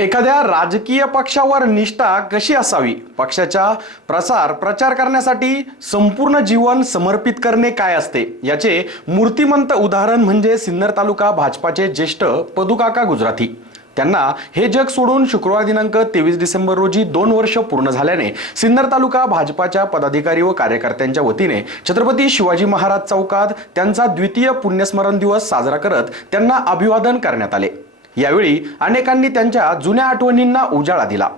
एखाद्या राजकीय पक्षावर निष्ठा कशी असावी? पक्षाच्या प्रसार प्रचार करण्यासाठी संपूर्ण जीवन समर्पित करणे काय असते? याचे मूर्तिमंत उदाहरण म्हणजे सिन्नर तालुका भाजपाचे ज्येष्ठ पदुकाका गुजराती त्यांना हे जग सोडून शुक्रवार दिनांक तेवीस डिसेंबर रोजी दोन वर्ष पूर्ण झाल्याने सिन्नर तालुका भाजपाच्या पदाधिकारी व कार्यकर्त्यांच्या वतीने छत्रपती शिवाजी महाराज चौकात त्यांचा द्वितीय पुण्यस्मरण दिवस साजरा करत त्यांना अभिवादन करण्यात आले. यावेळी अनेकांनी त्यांच्या जुन्या आठवणींना उजाळा दिला.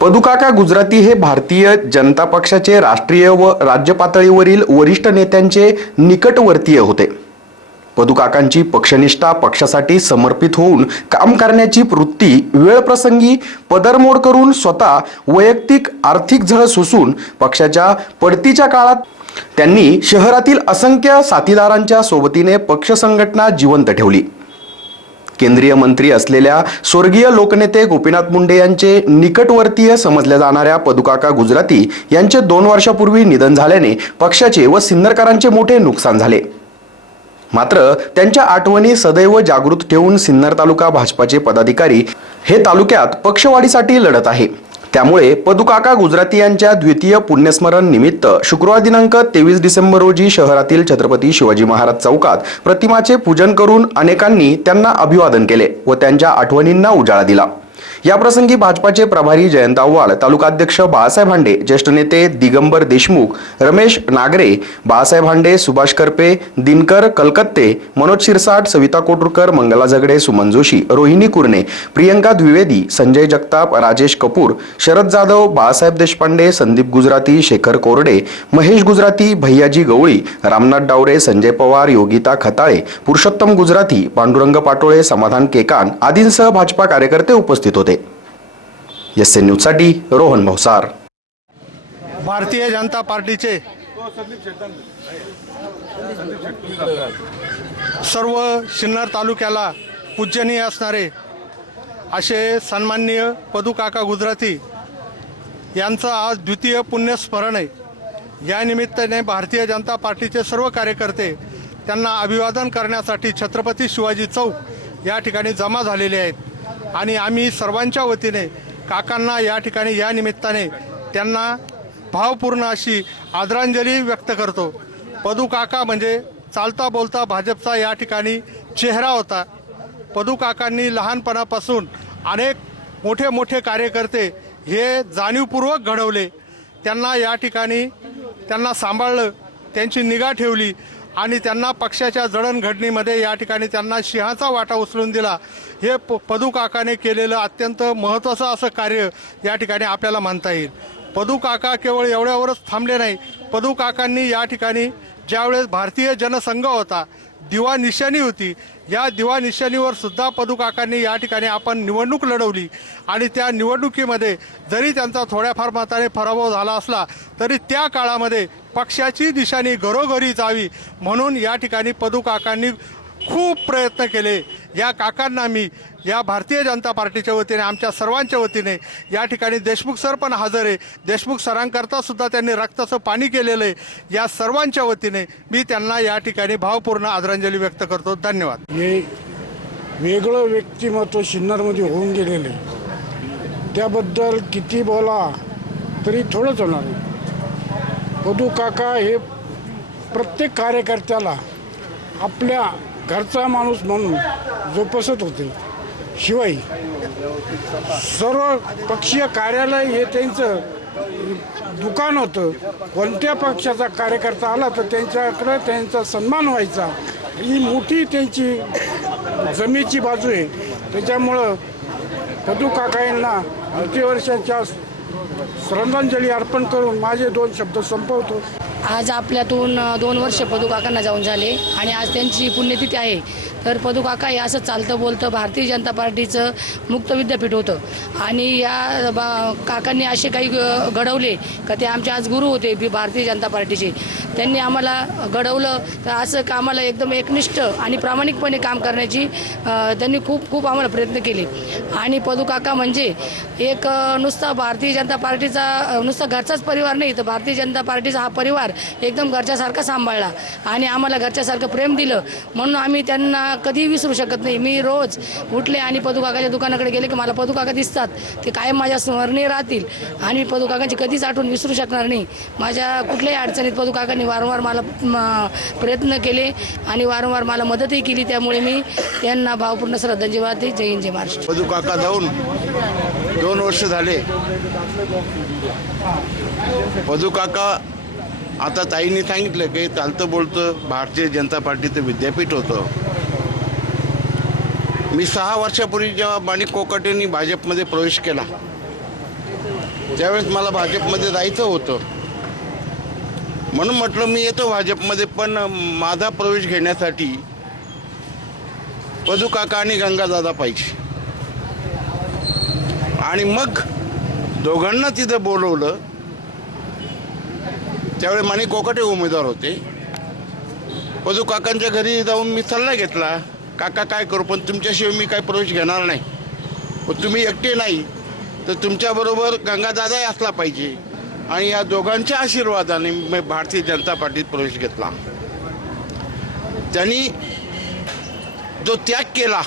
पदुकाका गुजराती हे भारतीय जनता पक्षाचे राष्ट्रीय व राज्य पातळीवरील वरिष्ठ नेत्यांचे निकटवर्तीय होते. पदुकाकांची पक्षनिष्ठा पक्षासाठी समर्पित होऊन काम करण्याची वृत्ती वेळप्रसंगी पदरमोड करून स्वतः वैयक्तिक आर्थिक झळ सोसून पक्षाच्या पडतीच्या काळात त्यांनी शहरातील असंख्य साथीदारांच्या सोबतीने पक्ष संघटना जिवंत ठेवली. केंद्रीय मंत्री असलेल्या स्वर्गीय लोकनेते गोपीनाथ मुंडे यांचे निकटवर्तीय समजल्या जाणाऱ्या पदुकाका गुजराती यांचे दोन वर्षापूर्वी निधन झाल्याने पक्षाचे व सिन्नरकरांचे मोठे नुकसान झाले. मात्र त्यांच्या आठवणी सदैव जागृत ठेवून सिन्नर तालुका भाजपाचे पदाधिकारी हे तालुक्यात पक्षवाढीसाठी लढत आहे. त्यामुळे पदुकाका गुजराती यांच्या द्वितीय पुण्यस्मरण निमित्त शुक्रवार दिनांक तेवीस डिसेंबर रोजी शहरातील छत्रपती शिवाजी महाराज चौकात प्रतिमाचे पूजन करून अनेकांनी त्यांना अभिवादन केले व त्यांच्या आठवणींना उजाळा दिला. याप्रसंगी भाजपाचे प्रभारी जयंत आव्हाड तालुकाध्यक्ष बाळासाहेब हांडे ज्येष्ठ नेते दिगंबर देशमुख रमेश नागरे बाळासाहेब हांडे सुभाष करपे दिनकर कलकत्ते मनोज शिरसाट सविता कोटुरकर मंगला झगडे सुमन जोशी रोहिणी कुरणे प्रियंका द्विवेदी संजय जगताप राजेश कपूर शरद जाधव बाळासाहेब देशपांडे संदीप गुजराती शेखर कोरडे महेश गुजराती भैयाजी गवळी रामनाथ डावरे संजय पवार योगिता खताळे पुरुषोत्तम गुजराती पांडुरंग पाटोळे समाधान केकान आदींसह भाजपा कार्यकर्ते उपस्थित होते. एस एन न्यूजसाठी रोहन भवसार भारतीय जनता पार्टीचे सर्व सिन्नर तालुक्याला पूजनीय असणारे असे सन्माननीय पदुकाका गुजराती यांचं आज द्वितीय पुण्यस्मरण आहे. या निमित्ताने भारतीय जनता पार्टीचे सर्व कार्यकर्ते त्यांना अभिवादन करण्यासाठी छत्रपती शिवाजी चौक या ठिकाणी जमा झालेले आहेत. आणि आम्ही सर्वांच्या वतीने काकांना या ठिकाणी या निमित्ताने त्यांना भावपूर्ण अशी आदरांजली व्यक्त करतो. पदू काका म्हणजे चालता बोलता भाजपचा या ठिकाणी चेहरा होता. पदू काकांनी लहानपणापासून अनेक मोठे मोठे कार्यकर्ते हे जाणीवपूर्वक घडवले. त्यांना या ठिकाणी त्यांना सांभाळलं त्यांची निगा ठेवली आणि त्यांना पक्षाच्या जडणघडणीमध्ये या ठिकाणी त्यांना सिंहाचा वाटा उचलून दिला. हे प पदू काकाने केलेलं अत्यंत महत्त्वाचं असं कार्य या ठिकाणी आपल्याला म्हणता येईल. पदू काका केवळ एवढ्यावरच थांबले नाही. पदू काकांनी या ठिकाणी ज्यावेळेस भारतीय जनसंघ होता दिवा निशाणी होती. या दिवा निशाणीवर सुद्धा पदुकाकांनी या ठिकाणी आपण निवडणूक लढवली. आणि त्या निवडणुकीमध्ये जरी त्यांचा थोड्याफार मताने पराभव झाला असला तरी त्या काळामध्ये पक्षाची दिशाने घरोघरी जावी म्हणून या ठिकाणी पदुकाकांनी खूप प्रयत्न केले. या काकांना मी या भारतीय जनता पार्टीच्या वतीने आमच्या सर्वांच्या वतीने या ठिकाणी देशमुख सर पण हजर आहे. देशमुख सरांकरता सुद्धा त्यांनी रक्ताचं पाणी केलेलं आहे. या सर्वांच्या वतीने मी त्यांना या ठिकाणी भावपूर्ण आदरांजली व्यक्त करतो. धन्यवाद. हे वेगळं व्यक्तिमत्व सिन्नरमध्ये होऊन गेलेलं आहे. त्याबद्दल किती बोला तरी थोडंच होणार आहे. पदू काका हे प्रत्येक कार्यकर्त्याला आपल्या घरचा माणूस म्हणून जोपासत होते. शिवाय सर्व पक्षीय कार्यालय हे त्यांचं दुकान होतं. कोणत्या पक्षाचा कार्यकर्ता आला तर त्यांच्याकडे त्यांचा सन्मान व्हायचा. ही मोठी त्यांची जमेची बाजू आहे. त्याच्यामुळं पदू काका यांना वर्षाच्या श्रद्धांजली अर्पण करून माझे दोन शब्द संपवतो. आज आपल्यातून दोन वर्ष पदू काकांना जाऊन झाले आणि आज त्यांची पुण्यतिथी आहे. तर पदू काका हे असं चालतं बोलतं भारतीय जनता पार्टीचं मुक्त विद्यापीठ होतं. आणि या बा काकांनी असे काही ग- घडवले का ते आमचे आज गुरु होते भारतीय जनता पार्टीचे. त्यांनी आम्हाला घडवलं तर असं कामाला एकदम एकनिष्ठ आणि प्रामाणिकपणे काम करण्याची त्यांनी खूप खूप आम्हाला प्रयत्न केले. आणि पदू काका म्हणजे एक नुसता भारतीय जनता पार्टीचा नुसता घरचाच परिवार नाही तर भारतीय जनता पार्टीचा हा परिवार परिवार एकदम घरच्यासारखा सांभाळला आणि आम्हाला घरच्यासारखं प्रेम दिलं. म्हणून आम्ही त्यांना कधीही विसरू शकत नाही. मी रोज उठले आणि पदुकाकाच्या दुकानाकडे गेले की मला पदुकाका दिसतात. ते कायम माझ्या स्मरणीय राहतील. आणि पदुकाकांची कधीच आठवण विसरू शकणार नाही. माझ्या कुठल्याही अडचणीत पदुकाकांनी वारंवार मला प्रयत्न केले आणि वारंवार मला मदतही केली. त्यामुळे मी त्यांना भावपूर्ण श्रद्धांजली वाहते जय हिंद जय महाराष्ट्र. मधू जाऊन दोन वर्ष झाले. मधू आता ताईंनी सांगितलं की चालतं बोलतं भारतीय जनता पार्टीचं विद्यापीठ होतं. मी सहा वर्षापूर्वी जेव्हा माणिक कोकाटेंनी भाजपमध्ये प्रवेश केला त्यावेळेस मला भाजपमध्ये जायचं होतं. म्हणून म्हटलं मी येतो भाजपमध्ये पण माझा प्रवेश घेण्यासाठी पजू काका आणि गंगादादा पाहिजे. आणि मग दोघांना तिथं बोलवलं त्यावेळी माने कोकाटे उमेदवार होते. पदू काकांच्या घरी जाऊन मी सल्ला घेतला काका काय करू? पण तुमच्याशिवाय मी काय प्रवेश घेणार नाही. पण तुम्ही एकटे नाही तर तुमच्याबरोबर गंगादादाही असला पाहिजे. आणि या दोघांच्या आशीर्वादाने मी भारतीय जनता पार्टीत प्रवेश घेतला. त्यांनी जो त्याग केला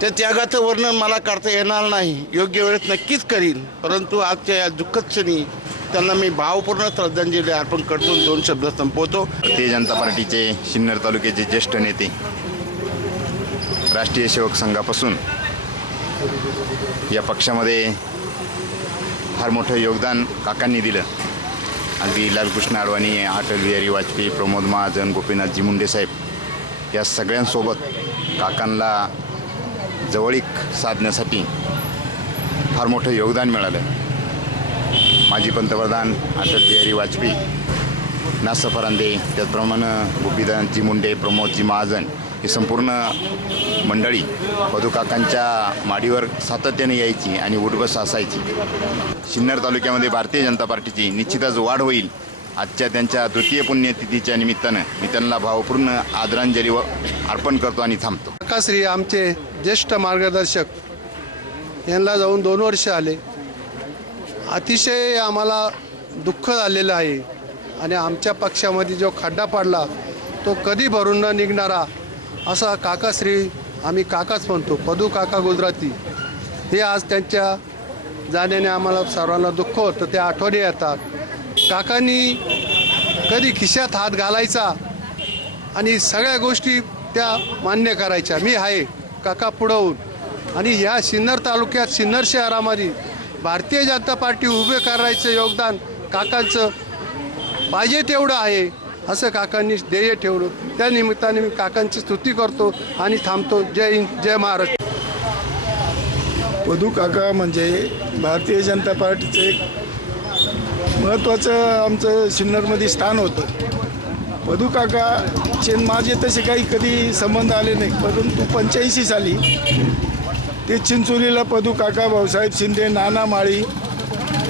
त्या त्यागाचं वर्णन मला करता येणार नाही. योग्य वेळेत नक्कीच करीन परंतु आजच्या या दुःखद क्षणी त्यांना मी भावपूर्ण श्रद्धांजली अर्पण करतो दोन शब्द संपवतो. भारतीय जनता पार्टीचे सिन्नर तालुक्याचे ज्येष्ठ नेते राष्ट्रीय सेवक संघापासून या पक्षामध्ये फार मोठं योगदान काकांनी दिलं. अगदी लालकृष्ण अडवाणी अटल बिहारी वाजपेयी प्रमोद महाजन गोपीनाथजी मुंडे साहेब या सगळ्यांसोबत काकांना जवळीक साधण्यासाठी फार मोठं योगदान मिळालं. माजी पंतप्रधान अटल बिहारी वाजपेयी नासा फरांदे त्याचप्रमाणे गोपीदानजी मुंडे प्रमोदजी महाजन ही संपूर्ण मंडळी पदुकाकांच्या माडीवर सातत्याने यायची आणि उठबस असायची. सिन्नर तालुक्यामध्ये भारतीय जनता पार्टीची निश्चितच वाढ होईल आजच्या त्यांच्या तृतीय पुण्यतिथीच्या निमित्तानं मी त्यांना भावपूर्ण आदरांजली व अर्पण करतो आणि थांबतो. काकाश्री आमचे ज्येष्ठ मार्गदर्शक यांना जाऊन दोन वर्ष आले. अतिशय आम्हाला दुःख झालेलं आहे. आणि आमच्या पक्षामध्ये जो खड्डा पडला तो कधी भरून न निघणारा असा काकाश्री आम्ही काकाच म्हणतो पदू काका गुजराती. हे आज त्यांच्या जाण्याने आम्हाला सर्वांना दुःख होतं ते आठवणी येतात. काकांनी कधी खिशात हात घालायचा आणि सगळ्या गोष्टी त्या मान्य करायच्या. मी आहे काका पुढवून आणि ह्या सिन्नर तालुक्यात सिन्नर शहरामध्ये भारतीय जनता पार्टी उभे करायचं योगदान काकांचं पाहिजे तेवढं आहे असं काकांनी ध्येय ठेवलं. त्या निमित्ताने मी काकांची स्तुती करतो आणि थांबतो. जय हिंद जय महाराष्ट्र. पदू काका म्हणजे भारतीय जनता पार्टीचं एक महत्त्वाचं आमचं सिन्नरमध्ये स्थान होतं. पदू काकाचे माझे तसे काही कधी संबंध आले नाही परंतु पंच्याऐंशी साली ते चिंचोलीला पदू काका भाऊसाहेब शिंदे नाना माळी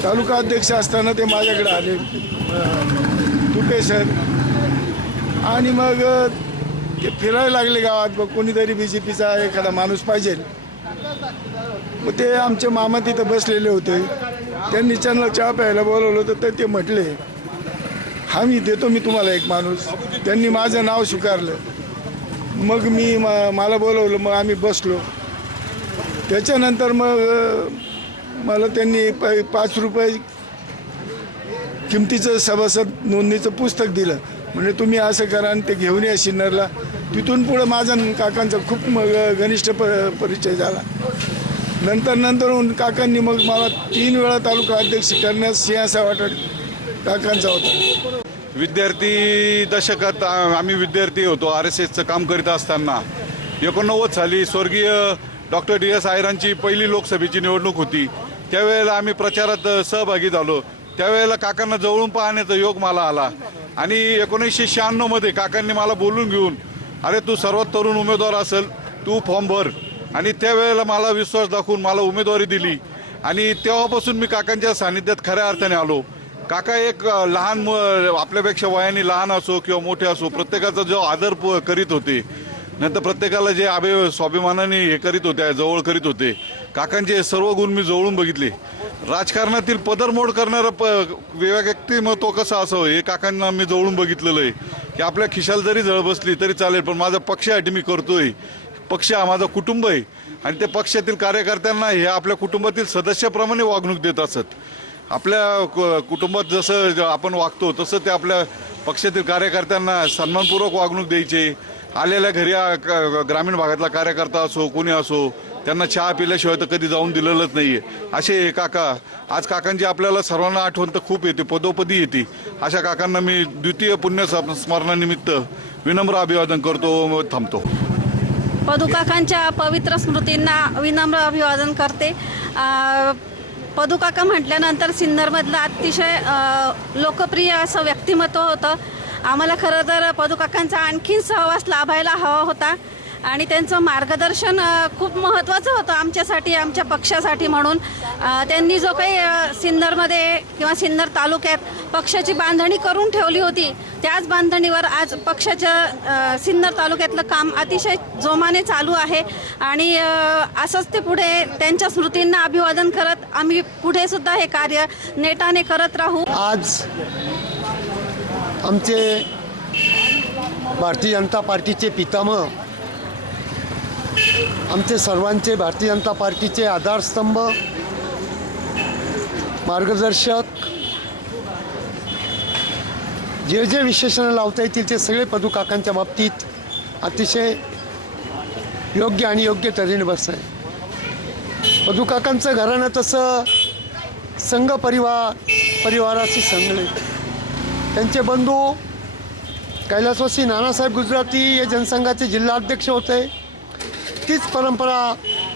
तालुका अध्यक्ष असताना ते माझ्याकडे आले. तुपे सर? आणि मग ते फिरायला लागले गावात मग कोणीतरी बी जे पीचा एखादा माणूस पाहिजे. मग ते आमचे मामा तिथं बसलेले होते. त्यांनी त्यांना चहा प्यायला बोलवलं होतं तर ते म्हटले हा मी देतो मी तुम्हाला एक माणूस. त्यांनी माझं नाव स्वीकारलं. मग मी मला बोलवलं मग आम्ही बसलो. त्याच्यानंतर मग मला त्यांनी प पाच रुपये किमतीचं सभासद नोंदणीचं पुस्तक दिलं. म्हणजे तुम्ही असं करा आणि ते घेऊन या सिन्नरला तिथून पुढं माझा काकांचा खूप मग घनिष्ठ प परिचय झाला. नंतर नंतर काकांनी मग मला तीन वेळा तालुका अध्यक्ष करण्यास सिंहासा वाटत काकांचा होता. विद्यार्थी दशकात आम्ही विद्यार्थी होतो. आर एस एसचं काम करीत असताना एकोणनव्वद साली स्वर्गीय डॉक्टर डी एस आयरांची पहिली लोकसभेची निवडणूक होती. त्यावेळेला आम्ही प्रचारात सहभागी झालो. त्यावेळेला काकांना जवळून पाहण्याचा योग मला आला. आणि एकोणीसशे शहाण्णवमध्ये काकांनी मला बोलून घेऊन अरे तू सर्वात तरुण उमेदवार असेल तू फॉर्म भर. आणि त्यावेळेला मला विश्वास दाखवून मला उमेदवारी दिली. आणि तेव्हापासून मी काकांच्या सानिध्यात खऱ्या अर्थाने आलो. काका एक लहान आपल्यापेक्षा वयाने लहान असो किंवा मोठे असो प्रत्येकाचा जो आदर प- करीत होते नंतर प्रत्येकाला जे आभे स्वाभिमानाने हे करीत होते जवळ करीत होते काकांचे सर्व गुण मी जवळून बघितले. राजकारणातील पदरमोड करणारं प व्यक्तिमत्व कसं असावं हे काकांना मी जवळून बघितलेलं आहे. की आपल्या खिशाला जरी जळ बसली तरी चालेल पण माझा पक्षासाठी मी करतोय. पक्ष हा माझा कुटुंब आहे. आणि ते पक्षातील कार्यकर्त्यांना हे आपल्या कुटुंबातील सदस्याप्रमाणे वागणूक देत असत. आपल्या कुटुंबात जसं ज- आपण वागतो तसं ते आपल्या पक्षातील कार्यकर्त्यांना सन्मानपूर्वक वागणूक द्यायचे. आलेल्या घरी आ- ग्रामीण भागातला कार्यकर्ता असो कोणी असो त्यांना चहा पिल्याशिवाय तर कधी जाऊन दिलेलंच नाहीये. असे काका आज काकांची आपल्याला सर्वांना आठवण तर खूप येते पदोपदी येते. अशा काकांना मी द्वितीय पुण्य स्म- स्मरणानिमित्त विनम्र अभिवादन करतो थांबतो. पदुकाकांच्या पवित्र स्मृतींना विनम्र अभिवादन करते. पदुकाका म्हटल्यानंतर सिन्नरमधलं अतिशय लोकप्रिय असं व्यक्तिमत्व होतं. आम्हाला खरं तर पदुकाकांचा आणखीन सहवास लाभायला हवा होता. आणि त्यांचं मार्गदर्शन खूप महत्त्वाचं होतं आमच्यासाठी आमच्या पक्षासाठी म्हणून. त्यांनी जो काही सिन्नरमध्ये किंवा सिन्नर तालुक्यात पक्षाची बांधणी करून ठेवली होती त्याच बांधणीवर आज पक्षाच्या सिन्नर तालुक्यातलं काम अतिशय जोमाने चालू आहे. आणि असंच ते पुढे त्यांच्या स्मृतींना अभिवादन करत आम्ही पुढे सुद्धा हे कार्य नेटाने करत राहू. आज आमचे भारतीय जनता पार्टीचे पितामह आमचे सर्वांचे भारतीय जनता पार्टीचे आधारस्तंभ मार्गदर्शक जे जे विशेषणं लावता येतील ते सगळे पदुकाकांच्या बाबतीत अतिशय योग्य आणि योग्य तऱ्हेने बस आहे. पदुकाकांचं घराणं तसं संघ परिवार परिवाराशी संगळे त्यांचे बंधू कैलासवासी नानासाहेब गुजराती हे जनसंघाचे जिल्हाध्यक्ष होते. तीच परंपरा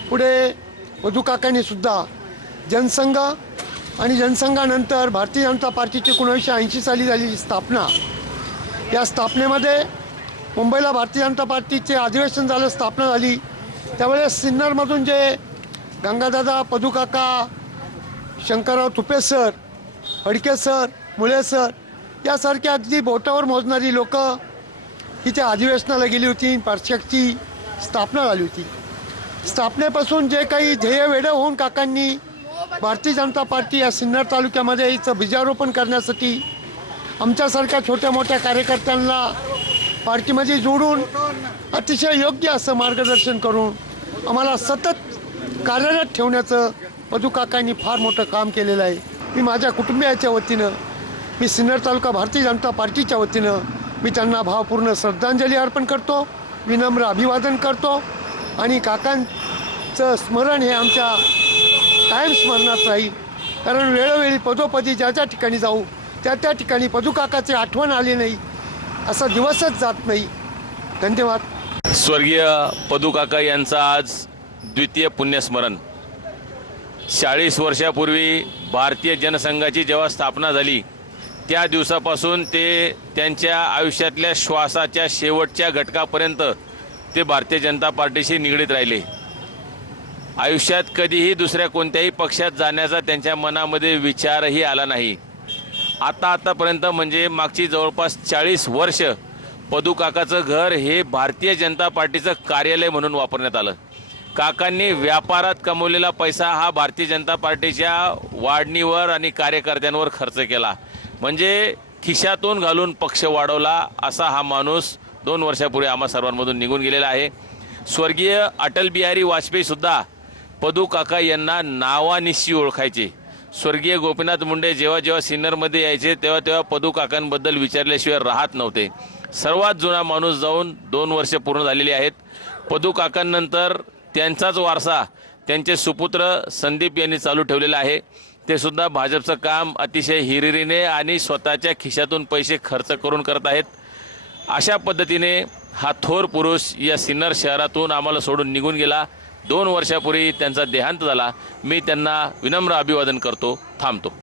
पुढे वधूकाकांनीसुद्धा जनसंघ आणि जनसंघानंतर भारतीय जनता पार्टीची एकोणीसशे ऐंशी साली झालेली स्थापना. या स्थापनेमध्ये मुंबईला भारतीय जनता पार्टीचे अधिवेशन झालं स्थापना झाली. त्यावेळेस सिन्नरमधून जे गंगादादा पदुकाका Shankarrao Tupe sir Phadke sir Mule sir यासारख्या अगदी बोटावर मोजणारी लोक इथे अधिवेशनाला गेली होती पक्षाची स्थापना झाली होती. स्थापनेपासून जे काही ध्येय वेडे होऊन काकांनी भारतीय जनता पार्टी या सिन्नर तालुक्यामध्ये हिचं बीजारोपण करण्यासाठी आमच्यासारख्या छोट्या मोठ्या कार्यकर्त्यांना पार्टीमध्ये जोडून अतिशय योग्य असं मार्गदर्शन करून आम्हाला सतत कार्यरत ठेवण्याचं पदुकाकांनी फार मोठं काम केलेलं आहे. मी माझ्या कुटुंबियाच्या वतीनं मी सिन्नर तालुका भारतीय जनता पार्टीच्या वतीनं मी त्यांना भावपूर्ण श्रद्धांजली अर्पण करतो विनम्र अभिवादन करतो आणि काकांचं स्मरण हे आमच्या कायम स्मरणात राहील. कारण वेळोवेळी पदोपदी ज्या ज्या ठिकाणी जाऊ त्या त्या ठिकाणी पदुकाकाची आठवण आली नाही असा दिवसच जात नाही. धन्यवाद. स्वर्गीय पदुकाका यांचा आज द्वितीय पुण्यस्मरण. चाळीस वर्षापूर्वी भारतीय जनसंघाची जेव्हा स्थापना झाली त्या दिवसापासून ते त्यांच्या आयुष्यातल्या श्वासाच्या शेवटच्या घटकापर्यंत ते भारतीय जनता पार्टीशी निगडीत राहिले. आयुष्यात कधीही दुसऱ्या कोणत्याही पक्षात जाण्याचा त्यांच्या मनामध्ये विचारही आला नाही. आता आतापर्यंत म्हणजे मागची जवळपास चाळीस वर्ष पदू काकाचं घर हे भारतीय जनता पार्टीचं कार्यालय म्हणून वापरण्यात आलं. काकांनी व्यापारात कमवलेला पैसा हा भारतीय जनता पार्टीच्या वाढणीवर आणि कार्यकर्त्यांवर खर्च केला. म्हणजे खिशातून घालून पक्ष वाढवला असा हा माणूस दोन वर्षापूर्वी आम्हा सर्वांमधून निघून गेलेला आहे. स्वर्गीय अटल बिहारी वाजपेयीसुद्धा पदू काका यांना नावानिशी ओळखायचे. स्वर्गीय गोपीनाथ मुंडे जेव्हा जेव्हा सिन्नरमध्ये यायचे तेव्हा तेव्हा पदू काकांबद्दल विचारल्याशिवाय राहत नव्हते. सर्वात जुना माणूस जाऊन दोन वर्ष पूर्ण झालेली आहेत. पदू काकांनंतर त्यांचाच वारसा त्यांचे सुपुत्र संदीप यांनी चालू ठेवलेला आहे. ते सुद्धा भाजपचं काम अतिशय हिरिरीने आणि स्वतःच्या खिशातून पैसे खर्च करून करत आहेत. अशा पद्धतीने हा थोर पुरुष या सिन्नर शहरातून आम्हाला सोडून निघून गेला. दोन वर्षापूर्वी त्यांचा देहांत झाला. मी त्यांना विनम्र अभिवादन करतो. थांबतो.